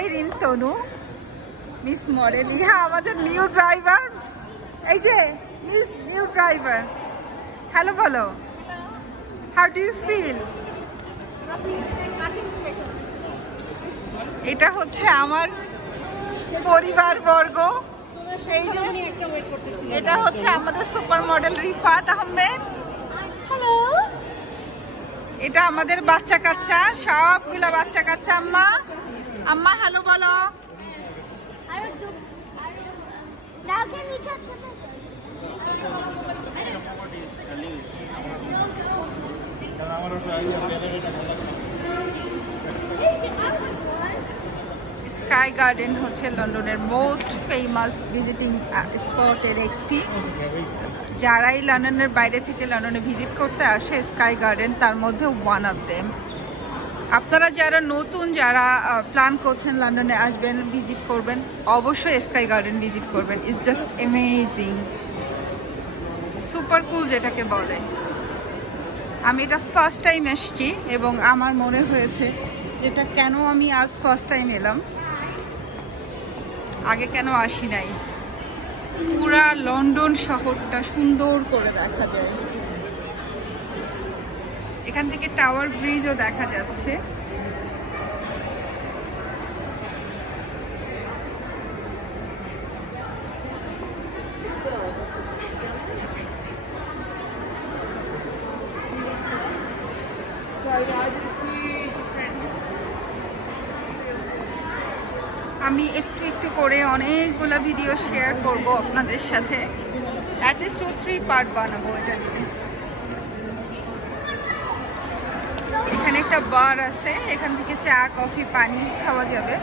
আইরিন তনু, miss model, ইহা আমাদের new driver. এই যে নিউ ড্রাইভার, হ্যালো বলো। How do you feel? এটা হচ্ছে আমার পরিবারবর্গ। এই যে এটা হচ্ছে আমাদের super model Rifat Ahmed. Hello. এটা আমাদের বাচ্চা কাচ্চা, সবগুলা বাচ্চা কাচ্চা। আম্মা আম্মা হ্যালো বলো। স্কাই গার্ডেন হচ্ছে লন্ডনের মোস্ট ফেমাস ভিজিটিং স্পটের একটি। যারাই লন্ডনের বাইরে থেকে লন্ডনে ভিজিট করতে আসে, স্কাই গার্ডেন তার মধ্যে ওয়ান অফ দেম। আপনারা যারা নতুন, যারা প্ল্যান করছেন লন্ডনে আসবেন, ভিজিট করবেন, অবশ্যই স্কাই গার্ডেন ভিজিট করবেন। It's just amazing, super cool যেটাকে বলে। আমি এটা ফার্স্ট টাইম এসছি এবং আমার মনে হয়েছে যেটা কেন আমি আজ ফার্স্ট টাইম এলাম, আগে কেন আসি নাই। পুরা লন্ডন শহরটা সুন্দর করে দেখা যায়। এখান থেকে টাওয়ার ব্রিজও দেখা যাচ্ছে। আমি একটু একটু করে অনেকগুলা ভিডিও শেয়ার করব আপনাদের সাথে। অ্যাটলিস্ট 2-3 পার্ট বানাবো এটা নিয়ে। এখানে একটা বার আছে, এখান থেকে চা, কফি, পানি খাওয়া যাবে।